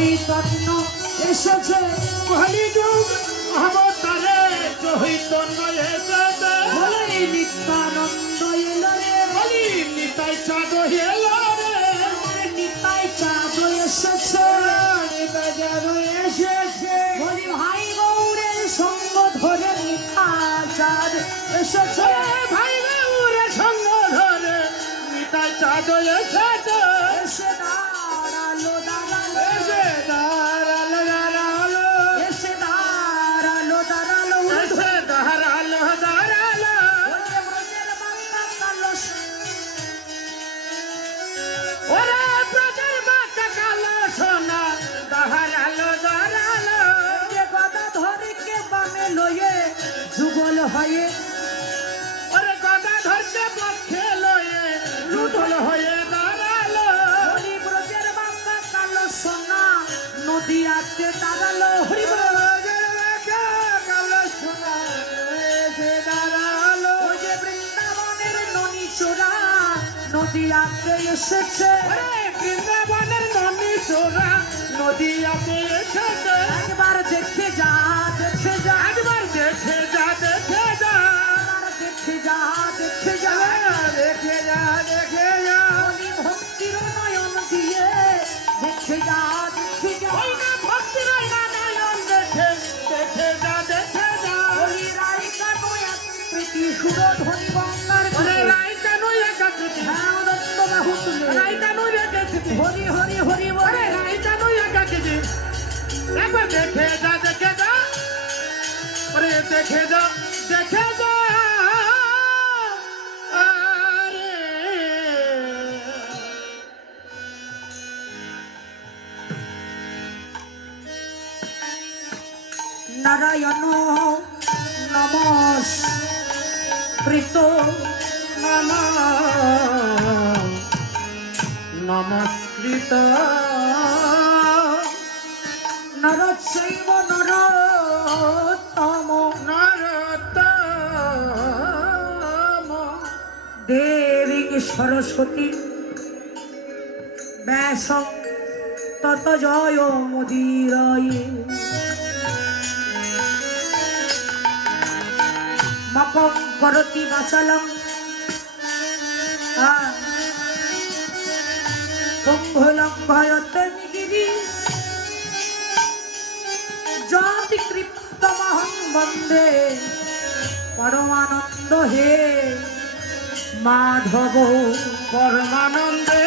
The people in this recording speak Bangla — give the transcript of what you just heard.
চৈতন্য এসেছে কলিযুগ অবতারে চৈতন্য এসেছে বলে নিত্যানন্দ এলো রে বলি নিতাই চাঁদ এলো রে নিতাই চাঁদ এসেছে নিতাই চাঁদ এসেছে বলি ভাই গৌরের সঙ্গ ধরে নিতা চাঁদ এসেছে ভাই গৌরের সঙ্গ ধরে নিতাই চাঁদ এসেছে এসে দাঁড়ালো দাঁড়ালো এসে দাঁড়ালো দাঁড়ালো এসে দাঁড়ালো দাঁড়ালো এসে দাঁড়ালো দাঁড়ালো ওরে ব্রজের বাংলা কালো ওরে ব্রজের বাচ্চা কালো সোনা দাঁড়ালো দাঁড়ালো যে গদা ধরে কে বামে লয়ে যুগল হয়ে ওরে গদা ধরতে পক্ষে লয়ে যুগল হয়ে দাঁড়ালো হরি ব্রজের বাংলা কালো সোনা নদী আতে দাঁড়ালো হরি ব্রজের বাচ্চা কালো সোনা এসে দাঁড়ালো ওই যে বৃন্দাবনের ননি চোরা নদী আতে এসেছে ওরে বৃন্দাবনের ননী চোরা নদীয়াতে এসেছে একবার দেখে যা দেখে যা একবার দেখে যা দেখে যা একবার দেখে যা দেখে যা দেখে যা দেখে যা হরি ভক্তির নয়ন দিয়ে দেখে যা দেখে যা ওই না ভক্তির নয়ন দেখে দেখে যা দেখে যা হরি রাই কানো এক প্রীতি সুরধ্বনি গঙ্গার ওরে তীরে। রাইটা নই একাকৃতি হ্যাঁ দত্ত বাহু তুলে রাইটা নই একাকৃতি হরি হরি হরি ওরে বলে রাইটা নই একাকৃতি একবার দেখে যা দেখে যা ওরে দেখে যা দেখে যা আরে নারায়ণ নমস্কৃত নমস্কৃত নরচৈব নরোত্তম নরোত্তম দেবী সরস্বতী ব্যাস তত জয় মুদিরয়ে মকং করতি বাচলং কুম্ভলং ভয়তে নিগিরি জাতি কৃপ্তমহং বন্দে পরমানন্দ হে মাধব পরমানন্দে